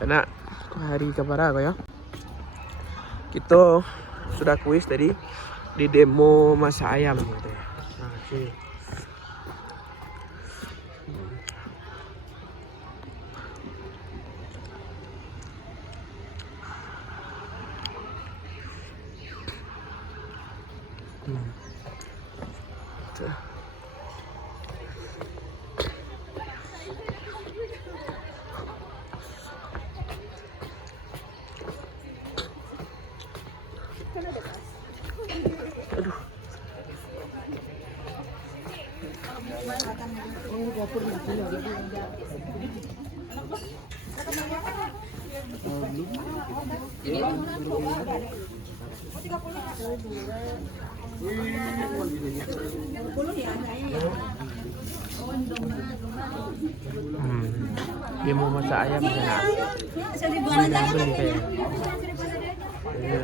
Sana hari kabar ako ya. Kita sudah kuis tadi di demo masak ayam gitu ya. Nah, oke. Tuh. Aduh. Dia mau masak ayam sana. Dia beli kayak. Iya.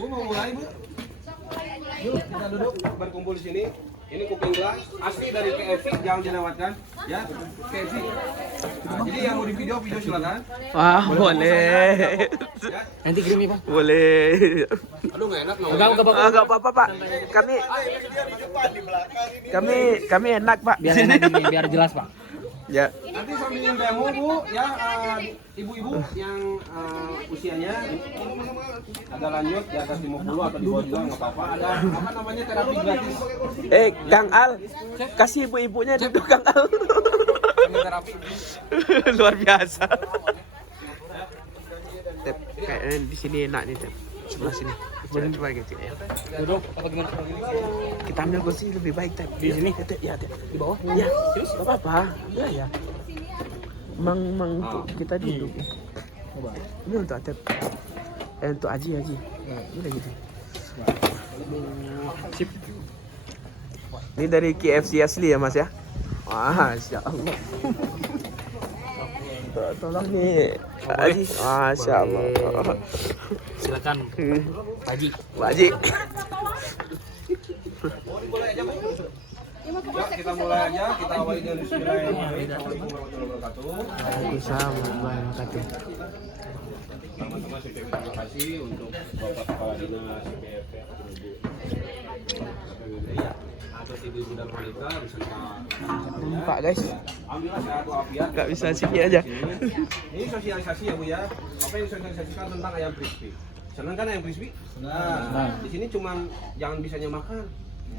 Bu mau mulai Bu? Yuk kita duduk berkumpul di sini. Ini kuping gelas asli dari KFC, jangan dilewatkan ya. KFC. Nah, jadi yang mau di video silakan. Wah, boleh. Ya. Nanti kirim Pak. Boleh. Aduh nggak enak no. Enggak apa-apa, Pak. Kami enak, Pak. Biar enak ini, biar jelas Pak. Ya. Nanti sambil demo Bu ya, ibu-ibu yang usianya agak lanjut di atas 50 atau di bawah juga nggak apa-apa. Ada apa namanya terapi gratis. Kang Al, kasih ibu-ibunya duduk Kang Al. Terapi. Luar biasa. Tep, kayaknya di sini enak nih, Tep. Sebelah sini. Coba gitu ya. Duduk apa gimana? Kita ambil kursi lebih baik, Tep. Di sini? Tep, ya, Tep. Di bawah? Ya, terus enggak apa-apa. Ambil ya. Untuk kita duduk. Coba. Ini untuk Tep. Untuk Aji. Ini gitu. Sip. Ini dari KFC asli ya, Mas ya? Wah, Masya Allah. Tolong nih, Aji. Masya Allah. Silakan Pak Haji. Pak Haji. Ya, kita mulai aja, kita awali dengan bismillahirrahmanirrahim. Assalamualaikum warahmatullahi wabarakatuh. Waalaikumsalam warahmatullahi wabarakatuh. Pertama-tama saya terima kasih untuk Bapak Kepala Dinas PPP atau Ibu dan Wanita beserta Pak guys, alhamdulillah sehat walafiat. nggak bisa sini aja. Ini sosialisasi ya Bu ya. Apa yang disosialisasikan tentang ayam crispy? Senang kan ayam crispy? Nah, di sini cuma jangan bisanya makan,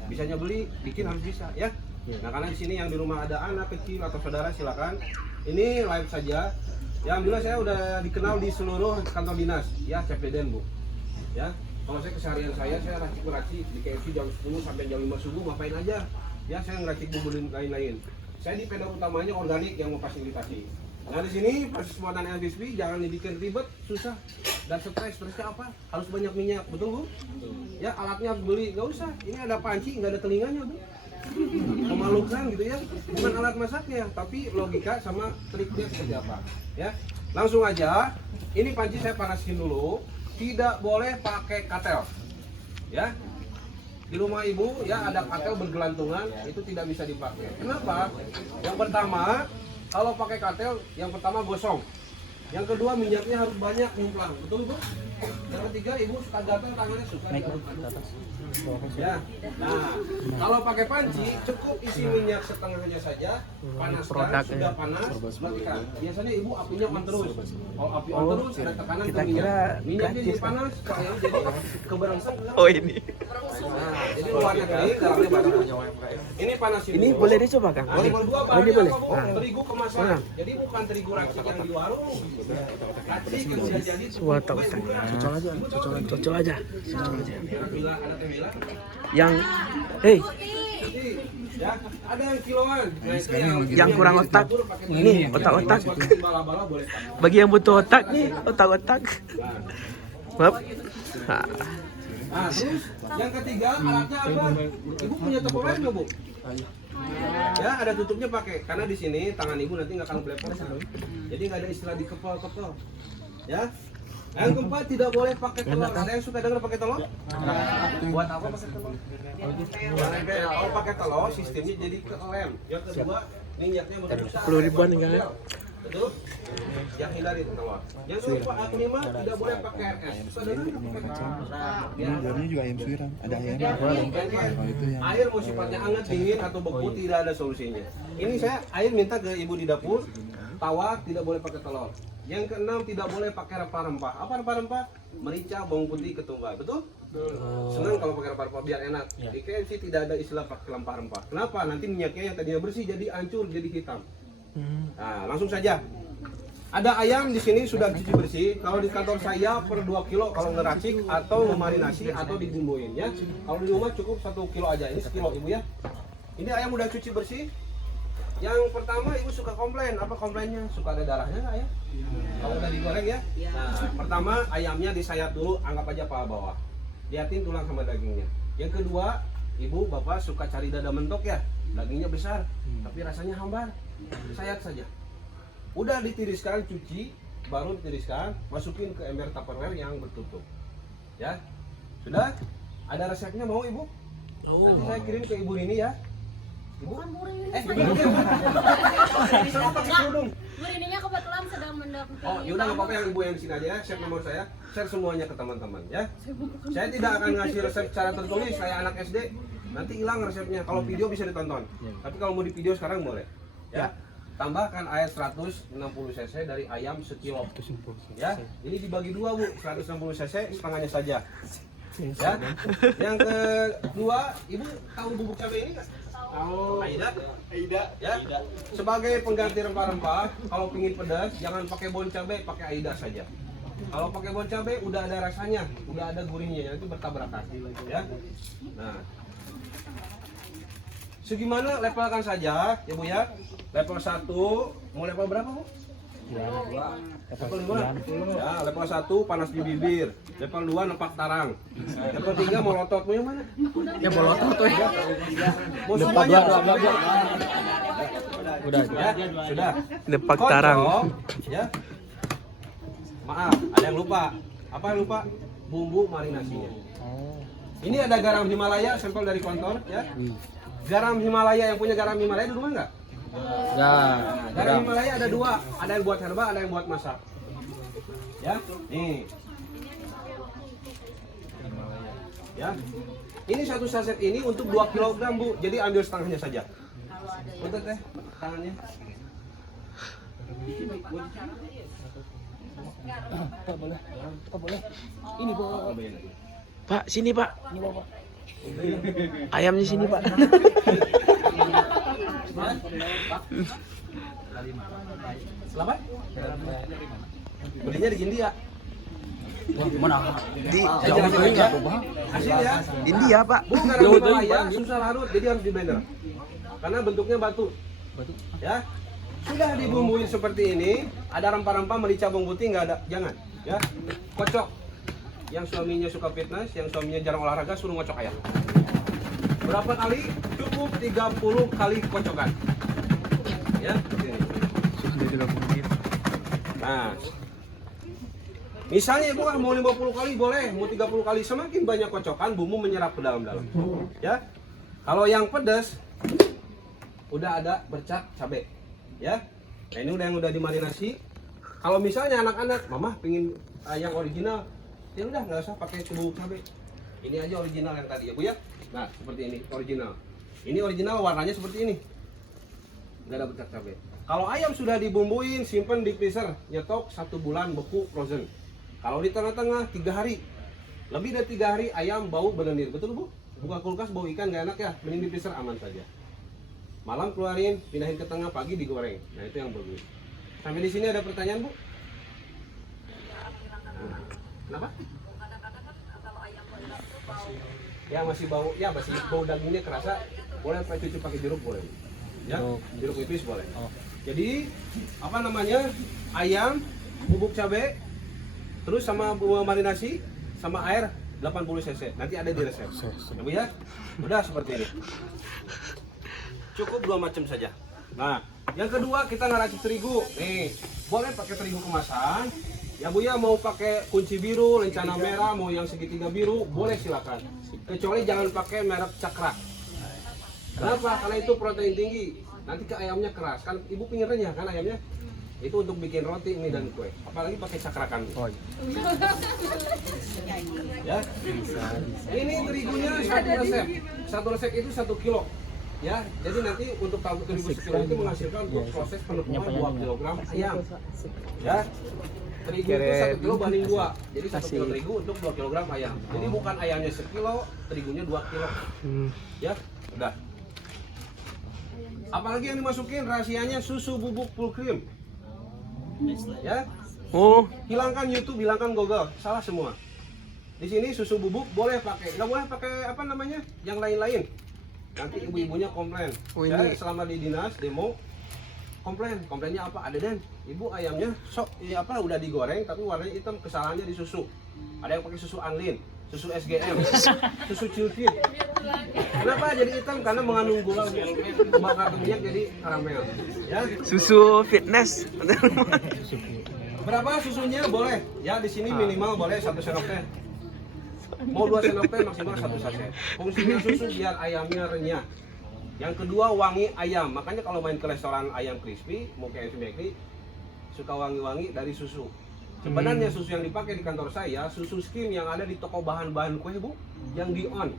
bisanya beli, bikin harus bisa ya. Nah karena di sini yang di rumah ada anak kecil atau saudara silakan. Ini live saja. Ya alhamdulillah saya udah dikenal di seluruh kantor dinas ya, Chef Deden Bu. Ya, kalau saya keseharian saya racik di KFC jam 10 sampai jam 5 subuh ngapain aja. Ya saya ngeracik bumbu lain-lain. Saya di vendor utamanya organik yang memfasilitasi. Nah di sini proses pembuatan ayam crispy jangan dibikin ribet, susah dan stres. Stresnya apa? Harus banyak minyak, betul Bu? Ya alatnya harus beli, nggak usah. Ini ada panci, nggak ada telinganya Bu. Memalukan gitu ya, bukan alat masaknya tapi logika sama triknya seperti apa ya. Langsung aja, ini panci saya panasin dulu. Tidak boleh pakai katel ya. Di rumah ibu ya ada katel bergelantungan, itu tidak bisa dipakai. Kenapa? Yang pertama, kalau pakai katel yang pertama gosong, yang kedua minyaknya harus banyak nyumplang, betul Bu? Yang ketiga ibu suka gatal tangannya, suka Naik diaduk. ke atas. Ya, nah kalau pakai panci cukup isi minyak setengahnya saja, panaskan, sudah panas, matikan. Biasanya ibu apinya on terus. Kalau api on terus ada tekanan ke minyak, minyaknya jadi panas, ayam jadi keberangsak. Oh ini. Nah, jadi luarnya kering, dalamnya basah. Ini panasin. Ini dulu. boleh dicoba Kang? Boleh berdua Oh, ini bahannya boleh. apa, Bu? Nah. Terigu kemasan. Jadi bukan terigu racik yang di warung. Racik yang sudah jadi. Suatu cocok aja. Bila ada teh bila. Yang, hei, Ya, ada yang kiloan. Nah, itu yang kurang otak, nih otak-otak. Bala-bala boleh. Bagi yang butuh otak nih, otak-otak. Maaf. Nah, Nah, terus yang ketiga alatnya apa? Ibu punya Tupperware nggak Bu? Ya, ada tutupnya pakai. Karena di sini tangan ibu nanti nggak akan belepotan. Jadi nggak ada istilah dikepel-kepel. Ya. Yang keempat tidak boleh pakai telur. Ada yang suka dengar pakai telur? Buat apa pakai telur? Kalau pakai telur sistemnya jadi ke lem. Yang kedua minyaknya merusak. 10.000-an enggak ya? Betul? Yang hindari telur. Yang kelima tidak boleh pakai RS. Suka dengar pakai telur? Ini juga ayam suiran, ada ayam. Air mau sifatnya hangat, dingin atau beku tidak ada solusinya. Ini saya air minta ke ibu di dapur. Tawar tidak boleh pakai telur. Yang keenam tidak boleh pakai rempah-rempah. Apa rempah-rempah? Merica, bawang putih, ketumbar. Betul? Senang kalau pakai rempah-rempah biar enak. Di KFC tidak ada istilah pakai rempah-rempah. Kenapa? Nanti minyaknya yang tadinya bersih jadi hancur, jadi hitam. Nah, langsung saja. Ada ayam di sini sudah dicuci bersih. Kalau di kantor saya per 2 kilo kalau ngeracik atau memarinasi atau dibumbuin ya. Kalau di rumah cukup 1 kilo aja. Ini sekilo ibu ya. Ini ayam udah cuci bersih. Yang pertama ibu suka komplain. Apa komplainnya? Suka ada darahnya nggak ya? Kalau udah digoreng ya. Nah, pertama ayamnya disayat dulu, anggap aja paha bawah. Lihatin tulang sama dagingnya. Yang kedua, ibu bapak suka cari dada mentok ya. Dagingnya besar, tapi rasanya hambar. Sayat saja. Udah ditiriskan, cuci, baru ditiriskan, masukin ke ember Tupperware yang bertutup. Ya, sudah. Ada resepnya mau ibu? Nanti saya kirim ke ibu ini ya. Ibu? Sama pakai kerudung. Bu Rininya kebetulan sedang mendampingi. Oh, yaudah nggak apa-apa yang ibu yang di sini aja ya. Share nomor saya, share semuanya ke teman-teman ya. Saya tidak akan ngasih resep secara tertulis. Saya anak SD, nanti hilang resepnya. Kalau video bisa ditonton. Tapi kalau mau di video sekarang boleh. Ya. Tambahkan air 160 cc dari ayam sekilo. Ya. Ini dibagi dua bu, 160 cc setengahnya saja. Ya. Yang kedua, ibu tahu bubuk cabai ini nggak? Tahu. Aida. Ya. Sebagai pengganti rempah-rempah, kalau pingin pedas jangan pakai bon cabai, pakai Aida saja. Kalau pakai bon cabai udah ada rasanya, udah ada gurihnya, nanti bertabrakan. Ya. Nah. Segimana levelkan saja, ya Bu ya. Level 1, mau level berapa Bu? Level 5? Ya, level 1 panas di bibir. Level 2 nepak tarang. Level 3 molotot, mau yang mana? Ya molotot tuh ya. Mau semuanya? Udah. Ya, sudah. Nepak tarang. Kocok, ya. Maaf, ada yang lupa. Apa yang lupa? Bumbu marinasinya. Ini ada garam Himalaya, sampel dari kantor ya. Garam Himalaya, yang punya garam Himalaya di rumah nggak? Ya. Nah, garam Himalaya ada dua, ada yang buat herbal, ada yang buat masak. Ya, nih. Ya, ini satu saset ini untuk 2 kg Bu, jadi ambil setengahnya saja. Untuk teh, tangannya. Pak boleh. Ini Bu. Pak, sini Pak. Ayamnya sini Pak. Selamat. Belinya di India. Mana? Di Hasil ya. India Pak. Bukan garam Himalaya, susah larut, jadi harus di blender. Karena bentuknya batu. Ya. Sudah dibumbuin seperti ini, ada rempah-rempah, merica, bawang putih nggak ada, jangan. Ya. Kocok. Yang suaminya suka fitness, yang suaminya jarang olahraga, suruh ngocok ayam. Berapa kali? Cukup 30 kali kocokan. Ya, seperti ini. Nah, misalnya ibu mau 50 kali boleh, mau 30 kali, semakin banyak kocokan, bumbu menyerap ke dalam-dalam. Ya, kalau yang pedas, udah ada bercak cabai. Ya, nah ini udah yang udah dimarinasi. Kalau misalnya anak-anak, mama pingin yang original, ya udah nggak usah pakai bubuk cabai. Ini aja original yang tadi ya Bu ya. Nah seperti ini original. Ini original warnanya seperti ini. Nggak ada bercak cabai. Kalau ayam sudah dibumbuin, simpen di freezer, nyetok 1 bulan beku frozen. Kalau di tengah-tengah 3 hari, lebih dari 3 hari ayam bau berlendir, betul Bu? Buka kulkas bau ikan nggak enak ya, mending di freezer aman saja. Malam keluarin, pindahin ke tengah, pagi digoreng. Nah itu yang bagus. Sampai di sini ada pertanyaan Bu? Kenapa? Ya masih bau, ya masih bau dagingnya kerasa. Boleh cuci pakai jeruk boleh. Ya, jeruk nipis boleh. Jadi apa namanya? Ayam, bubuk cabai, terus sama bumbu marinasi, sama air 80 cc. Nanti ada di resep. Ya Bu ya? Udah seperti ini. Cukup 2 macam saja. Nah, yang kedua kita ngeracik terigu. Nih, boleh pakai terigu kemasan. Ya Bu ya, mau pakai kunci biru, lencana merah, mau yang segitiga biru, boleh silakan. Kecuali jangan pakai merek Cakra. Kenapa? Karena itu protein tinggi. Nanti ke ayamnya keras. Kan Ibu pingin renyah kan ayamnya? Itu untuk bikin roti, mie dan kue. Apalagi pakai Cakra kan. Oh, iya. Ya. Ini terigunya satu resep. Satu resep itu 1 kilo. Ya, jadi nanti untuk tahun 1000 sekilo itu menghasilkan untuk proses penepungan 2 kg ayam. Ya. Terigu itu 1 kilo banding 2. Jadi 1 kilo terigu untuk 2 kg ayam. Jadi bukan ayamnya sekilo, terigunya 2 kilo. Ya, udah. Apalagi yang dimasukin rahasianya susu bubuk full cream. Ya. Oh, Hilangkan YouTube, hilangkan Google, salah semua. Di sini susu bubuk boleh pakai, nggak boleh pakai apa namanya, yang lain-lain. Nanti ibu-ibunya komplain. Oh, Saya ini. selama di dinas demo komplainnya apa? Ada Dan, ibu ayamnya sok apa udah digoreng tapi warnanya hitam, kesalahannya di susu. Ada yang pakai susu Anlin, susu SGM, susu Cilkit. Kenapa jadi hitam? Karena mengandung gula, bakar minyak jadi karamel. Ya. susu fitness. Berapa susunya boleh? Ya di sini minimal boleh 1 sendok teh. Mau 2 sendok teh maksimal 1 saset. Fungsinya susu biar ayamnya renyah. Yang kedua wangi ayam. Makanya kalau main ke restoran ayam crispy, mau ke KFC Bakery, suka wangi-wangi dari susu. Sebenarnya susu yang dipakai di kantor saya, susu skim yang ada di toko bahan-bahan kue Bu, yang di on,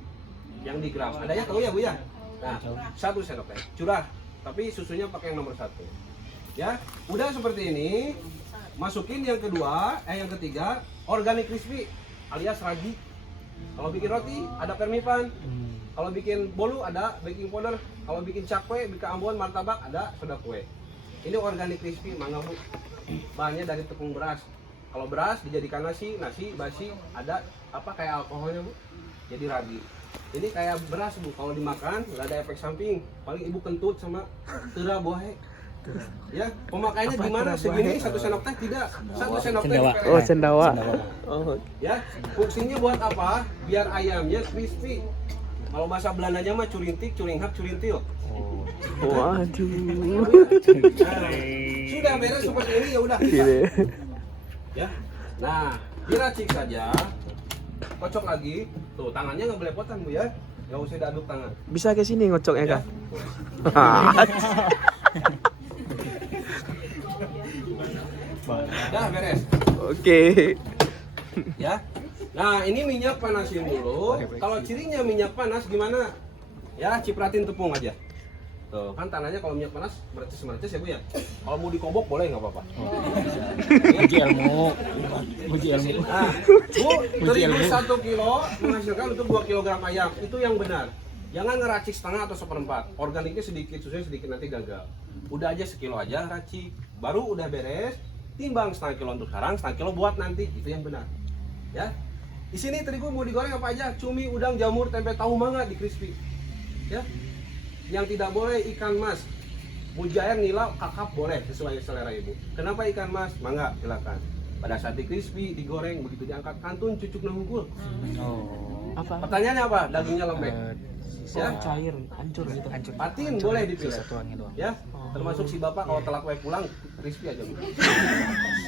yang di Graf. Ada ya tahu ya Bu ya? Nah, 1 sendok teh. Curah, tapi susunya pakai yang nomor 1. Ya, udah seperti ini. Masukin yang kedua, yang ketiga, organic crispy alias ragi. Kalau bikin roti ada permipan. Kalau bikin bolu ada baking powder. Kalau bikin cakwe, bikin ambon, martabak ada soda kue. Ini organic crispy, mangga Bu. Bahannya dari tepung beras. Kalau beras dijadikan nasi basi ada apa kayak alkoholnya Bu. Jadi ragi. Ini kayak beras Bu, kalau dimakan nggak ada efek samping. Paling Ibu kentut sama tera bohe. Ya, pemakaiannya gimana? Segini 1 sendok teh tidak, 1 sendok teh. Oh, cendawa. Oh, Ya, fungsinya buat apa? Biar ayamnya crispy. Kalau bahasa Belandanya mah curintik, curinghap, curintil. waduh. Sudah beres seperti ini ya udah kita. Ya. Nah, diracik saja. Kocok lagi. Tuh, tangannya nggak belepotan Bu ya. Nggak usah diaduk tangan. Bisa ke sini ngocoknya Ya. Kak? Dah beres. Oke. Ya. Nah, ini minyak panasin dulu. Kalau cirinya minyak panas gimana? Ya, cipratin tepung aja. Tuh, kan tanahnya kalau minyak panas mercis ya Bu ya. Kalau mau dikobok boleh nggak apa-apa. Uji ilmu. Uji ilmu. Nah, Bu, terigu 1 kilo menghasilkan untuk 2 kg ayam. Itu yang benar. Jangan ngeracik setengah atau 1/4. Organiknya sedikit, susunya sedikit nanti gagal. Udah aja sekilo aja racik. Baru udah beres, timbang setengah kilo untuk sekarang, setengah kilo buat nanti. Itu yang benar. Ya. Di sini terigu mau digoreng apa aja? Cumi, udang, jamur, tempe, tahu, mangga di crispy. Ya. Yang tidak boleh ikan mas. Mujair, nila, kakap boleh sesuai selera Ibu. Kenapa ikan mas? Mangga, silakan. Pada saat di crispy, digoreng, begitu diangkat kantun, cucuk nahungkul. Oh. Apa? Pertanyaannya apa? Dagingnya lembek. Ya. Cair, hancur gitu. Hancur. Patin boleh dipilih. Satuannya doang. Ya. Termasuk si bapak kalau telat kue pulang, crispy aja Bu.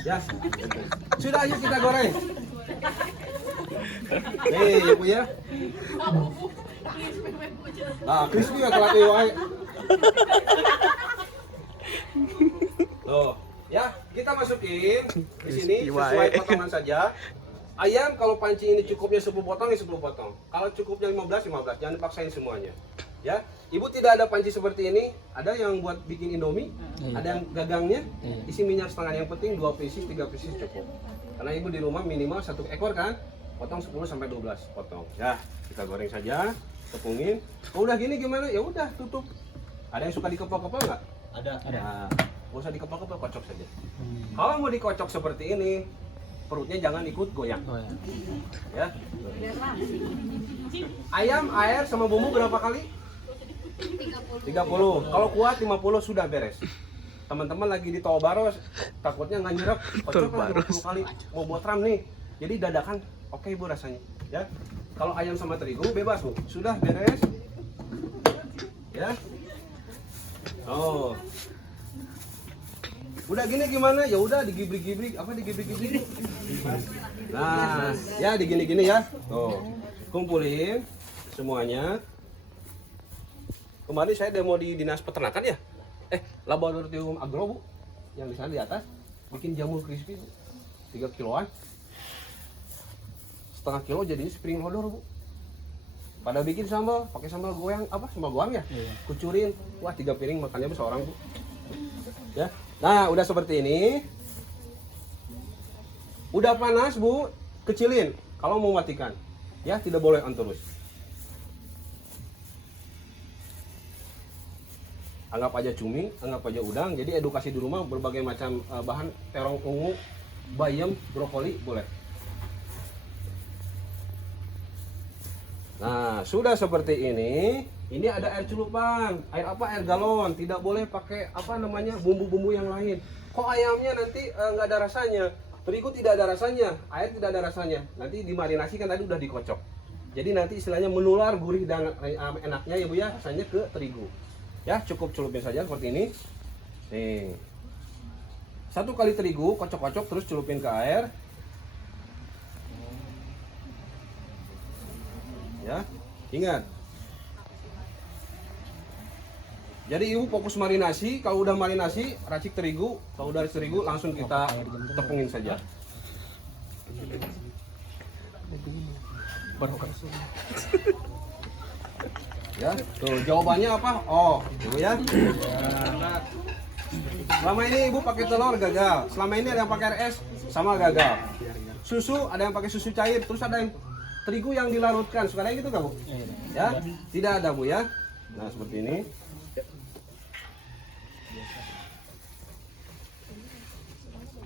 Ya. Sudah ayo kita goreng. Nih Bu ya. Nah, crispy ya telat wae. Loh, ya, kita masukin di sini sesuai potongan saja. Ayam kalau panci ini cukupnya 10 potong ya 10 potong. Kalau cukupnya 15, jangan dipaksain semuanya. Ya, Ibu tidak ada panci seperti ini. Ada yang buat bikin Indomie, ada yang gagangnya, isi minyak setengah. Yang penting 2 pieces, 3 pieces cukup. Karena Ibu di rumah minimal 1 ekor kan, potong 10 sampai 12 potong. Ya, kita goreng saja, tepungin. Oh, udah gini gimana? Ya udah tutup. Ada yang suka dikepal-kepal nggak? Ada. Nah, nggak usah dikepal-kepal, kocok saja. Kalau mau dikocok seperti ini, perutnya jangan ikut goyang. Oh Ya. ya. Ayam, air sama bumbu berapa kali? 30. Kalau kuat 50 sudah beres. Teman-teman lagi di Tol Baros, takutnya nggak nyerap, kocok lagi 50 kali. Mau buat ram nih. Jadi dadakan, oke Bu rasanya. Ya. Kalau ayam sama terigu bebas Bu. Sudah beres. Ya. Oh. Udah gini gimana? Ya udah digibrik-gibrik, apa digibrik-gibrik? Nah, ya digini-gini ya. Tuh. Kumpulin semuanya. Kemarin saya demo di Dinas Peternakan ya. Laboratorium Agro, Bu. Yang di sana di atas bikin jamur crispy, Bu. 3 kiloan. Setengah kilo jadinya spring lodor, Bu. Pada bikin sambal, pakai sambal goyang, sambal goyang ya? Kucurin. Wah, 3 piring makannya seorang, Bu. Ya. Nah, udah seperti ini. Udah panas, Bu, kecilin kalau mau matikan. Ya, tidak boleh on terus. Anggap aja cumi, anggap aja udang. Jadi edukasi di rumah berbagai macam bahan, terong ungu, bayam, brokoli boleh. Nah, sudah seperti ini ada air celupan. Air apa? Air galon. Tidak boleh pakai bumbu-bumbu yang lain. Kok ayamnya nanti nggak ada rasanya? Terigu tidak ada rasanya, air tidak ada rasanya. Nanti dimarinasi kan tadi udah dikocok. Jadi nanti istilahnya menular gurih dan enaknya ya Bu ya, rasanya ke terigu. Ya, cukup celupin saja seperti ini. Nih. 1 kali terigu, kocok-kocok terus celupin ke air. Ya, ingat. Jadi ibu fokus marinasi. Kalau udah marinasi, racik terigu. Kalau udah terigu, langsung kita tepungin saja. Ya, tuh jawabannya apa? Oh, ibu ya. Selama ini ibu pakai telur gagal. Selama ini ada yang pakai RS sama gagal. Susu ada yang pakai susu cair. Terus ada yang terigu yang dilarutkan. Suka ada yang gitu nggak Bu? Ya, tidak ada Bu ya. Nah seperti ini.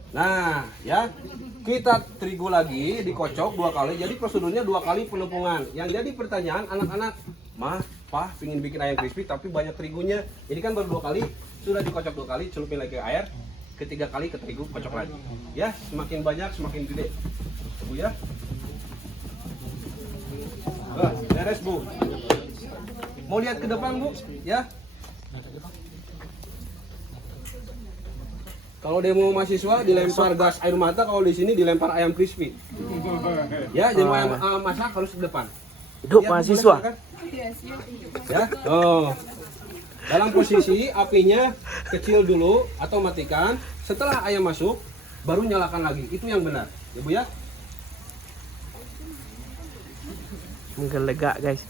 Nah, ya kita terigu lagi dikocok 2 kali. Jadi prosedurnya 2 kali penumpungan. Yang jadi pertanyaan anak-anak, Mah, Pah, pingin bikin ayam crispy tapi banyak terigunya. Ini kan baru 2 kali, sudah dikocok 2 kali, celupin lagi ke air. Ketiga kali ke terigu, kocok lagi. Ya, semakin banyak semakin gede. Bu ya. Beres Bu. Mau lihat ke depan Bu, ya. Kalau demo mahasiswa dilempar gas air mata, kalau di sini dilempar ayam crispy. Ya, demo ayam masak harus ke depan. Hidup Ya, mahasiswa. boleh, ya, tuh. Dalam posisi apinya kecil dulu atau matikan. Setelah ayam masuk, baru nyalakan lagi. Itu yang benar, ya Bu ya. Menggelegak guys.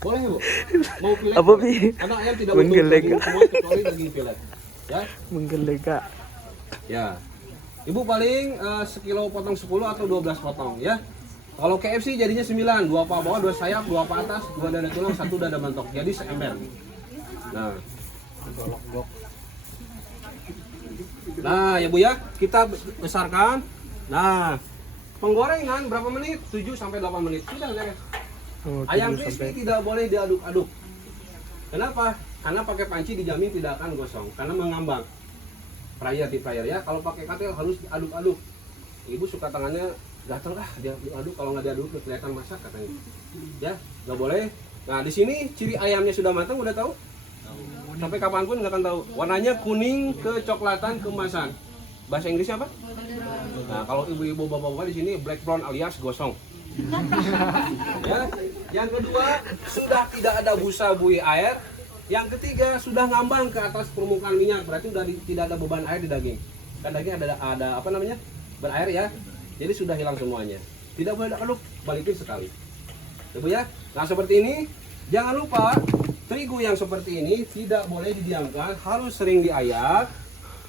Boleh Bu. Mau pilih? Apa Pi? Karena ayam tidak butuh Menggelegak. daging semua kecuali daging filet. Ya. Menggelegak. Ya. Ibu paling sekilo potong 10 atau 12 potong ya. Kalau KFC jadinya 9, 2 paha bawah, 2 sayap, 2 paha atas, 2 dada tulang, 1 dada mentok. Jadi seember. Nah. Nah, ya Bu ya, kita besarkan. Nah, penggorengan berapa menit? 7 sampai 8 menit. Sudah ya. Ayam crispy tidak boleh diaduk-aduk. Kenapa? Karena pakai panci dijamin tidak akan gosong karena mengambang. Fryer di fryer ya. Kalau pakai katel harus diaduk-aduk. Ibu suka tangannya gatel diaduk, kalau nggak diaduk kelihatan masak katanya. Ya, nggak boleh. Nah, di sini ciri ayamnya sudah matang, udah tahu? Sampai kapanpun nggak akan tahu. Warnanya kuning kecoklatan keemasan. Bahasa Inggrisnya apa? Nah, kalau ibu-ibu bapak-bapak di sini black brown alias gosong. Ya. Yang kedua, sudah tidak ada busa buih air. Yang ketiga, sudah ngambang ke atas permukaan minyak, berarti sudah tidak ada beban air di daging. Kan daging ada apa namanya? Berair ya. Jadi sudah hilang semuanya. Tidak boleh aduk, balikin sekali. Ibu ya. Nah, seperti ini. Jangan lupa terigu yang seperti ini tidak boleh didiamkan, harus sering diayak.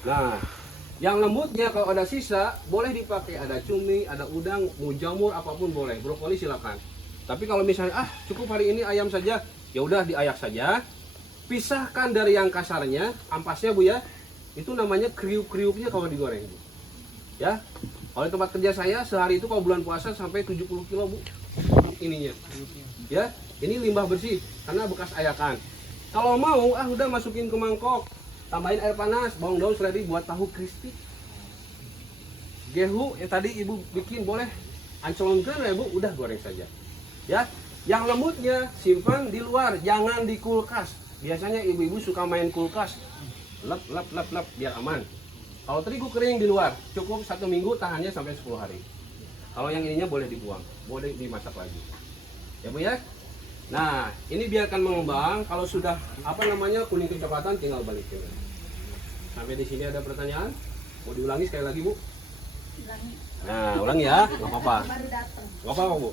Nah, yang lembutnya kalau ada sisa boleh dipakai, ada cumi, ada udang, mau jamur apapun boleh, brokoli silakan. Tapi kalau misalnya cukup hari ini ayam saja, ya udah diayak saja. Pisahkan dari yang kasarnya, ampasnya Bu ya. Itu namanya kriuk-kriuknya kalau digoreng Bu. Ya. Kalau di tempat kerja saya sehari itu kalau bulan puasa sampai 70 kilo Bu. Ininya. Ya, ini limbah bersih karena bekas ayakan. Kalau mau udah masukin ke mangkok. Tambahin air panas, bawang daun, seledri buat tahu crispy. Gehu yang tadi ibu bikin boleh ancolongkan ya Bu, udah goreng saja. Ya, yang lembutnya simpan di luar, jangan di kulkas. biasanya ibu-ibu suka main kulkas, lap biar aman. Kalau terigu kering di luar, cukup 1 minggu, tahannya sampai 10 hari. Kalau yang ininya boleh dibuang, boleh dimasak lagi. Ya Bu ya. Nah, ini biarkan mengembang. Kalau sudah kuning kecoklatan, tinggal balikin. Sampai di sini ada pertanyaan? Mau diulangi sekali lagi Bu? Nah, ulangi ya, nggak apa-apa. Nggak apa-apa Bu.